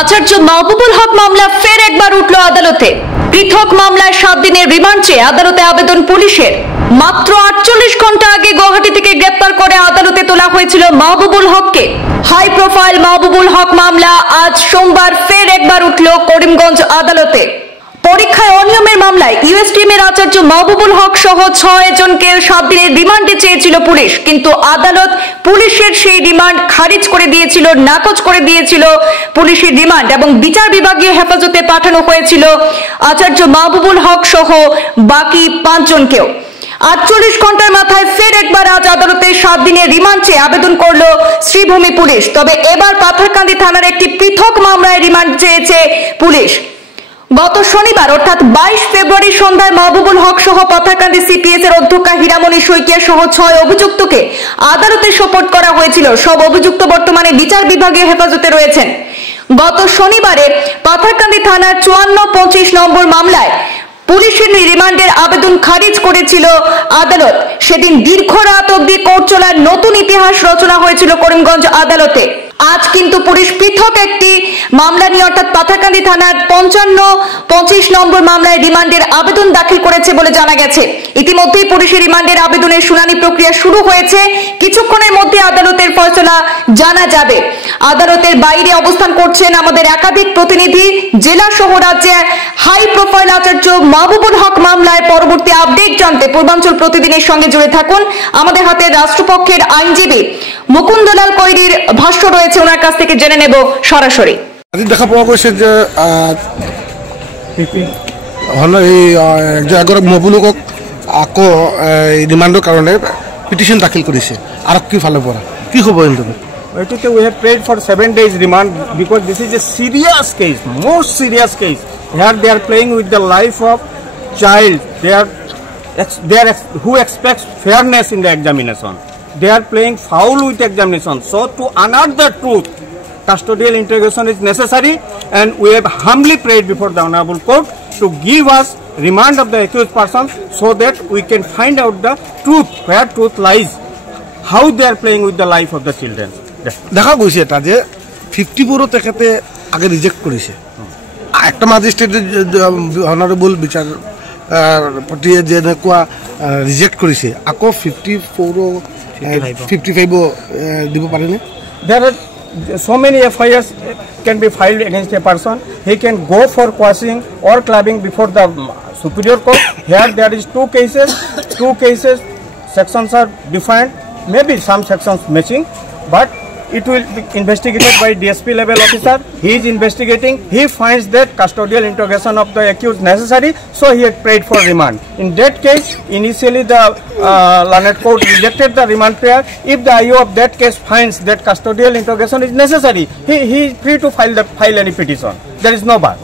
আচার্য মাহবুবুল হক মামলা ফের একবার উঠল আদালতে। পৃথক মামলায় 7 দিনের রিমান্ড চেয়ে আদালতে আবেদন পুলিশের। মাত্র 48 ঘন্টা আগে গুয়াহাটি থেকে গ্রেপ্তার করে আদালতে তোলা হয়েছিল মাহবুবুল হককে। হাই প্রোফাইল মাহবুবুল হক মামলা আজ সোমবার ফের একবার উঠল করিমগঞ্জ আদালতে। পরীক্ষায় অনিয়মের মামলায় ইউএসটিএম এর আচার্য মাহবুবুল হক সহ 6 জনকে 7 দিনের রিমান্ডে চেয়েছিল পুলিশ, কিন্তু আদালত পুলিশের সেই রিমান্ড খারিজ করে দিয়েছিল, নাকচ করে দিয়েছিল পুলিশের রিমান্ড এবং বিচার বিভাগীয় হেফাজতে পাঠানো হয়েছিল আচার্য মাহবুবুল হক সহ বাকি 5 জনকেও। 48 ঘন্টার মাথায় ফের একবার আজ আদালতে 7 দিনের রিমান্ড চেয়ে আবেদন করলো শ্রীভূমি পুলিশ। তবে এবার পাথারকান্দি থানার একটি পৃথক মামলায় রিমান্ড চেয়েছে পুলিশ। গত শনিবার অর্থাৎ 22 ফেব্রুয়ারি সন্ধ্যায় মাহবুবুল হক সহ পাথারকান্দি সিপিএস এর অধ্যক্ষা হীরামণি শইকিয়া সহ 6 অভিযুক্তকে আদালতে সোপর্দ করা হয়েছিল। সব অভিযুক্ত বর্তমানে বিচার বিভাগীয় হেফাজতে রয়েছেন। গত শনিবারে পাথারকান্দি থানার 54-25 নম্বর মামলায় পুলিশের রিমান্ডের আবেদন খারিজ করেছিল আদালত। সেদিন দীর্ঘ রাত অবধি কোর্ট চলার নতুন ইতিহাস রচনা হয়েছিল করিমগঞ্জ আদালতে। আজ কিন্তু পুলিশ পৃথক একটি মামলা নিয়ে অর্থাৎ পাথারকান্দি থানার 55-25 নম্বর মামলায় রিমান্ডের আবেদন দাখিল করেছে বলে জানা গেছে। ইতিমধ্যেই পুলিশের রিমান্ডের আবেদনের শুনানি প্রক্রিয়া শুরু হয়েছে। কিছুক্ষণের মধ্যে আদালতের ফয়সালা জানা যাবে। আদালতের বাইরে অবস্থান করছেন আমাদের একাধিক প্রতিনিধি। জেলা সহ রাজ্যে হাই প্রোফাইল আচার্য মাহবুবুল হক মামলায় পরবর্তী আপডেট জানতে পূর্বাঞ্চল প্রতিদিনের সঙ্গে জুড়ে থাকুন। আমাদের হাতে রাষ্ট্রপক্ষের আইনজীবী মুকুন্দলাল কৈরির ভাষ্য রয়েছে, ওনার কাছ থেকে জেনে নেব সরাসরি। দেখা পাওয়া গৈছে যে মাহবুবুল হকক আকৌ রিমান্ডৰ কাৰণে পিটিশন দাখিল কৰিছে আৰক্ষীৰ ফালৰ পৰা। কি হ'ব এইটো? We have prayed for 7 days remand because this is a serious case, most serious case. Here they are playing with the life of child. Who expects fairness in the examination. They are playing foul with examination. So to unearth the truth, custodial interrogation is necessary, and we have humbly prayed before the Honorable Court to give us remand of the accused person so that we can find out the truth, where truth lies, how they are playing with the life of the children. দেখা গৈছে এটা যে 54 তেখেতে আগে reject কৰিছে। একটা magistrate honourable বিচাৰপতিয়ে যেনেকুৱা reject কৰিছে আকৌ 55 দিব পাৰেনে? There are so many FIRs can be filed against a person. He can go for quashing or clubbing before the superior court. Here there is two cases, sections are defined, maybe some sections matching, but it will be investigated by DSP level officer. He is investigating. He finds that custodial interrogation of the accused necessary, so he had prayed for remand. In that case, initially the learned court rejected the remand prayer. If the IO of that case finds that custodial interrogation is necessary, he is free to file any petition. There is no bar.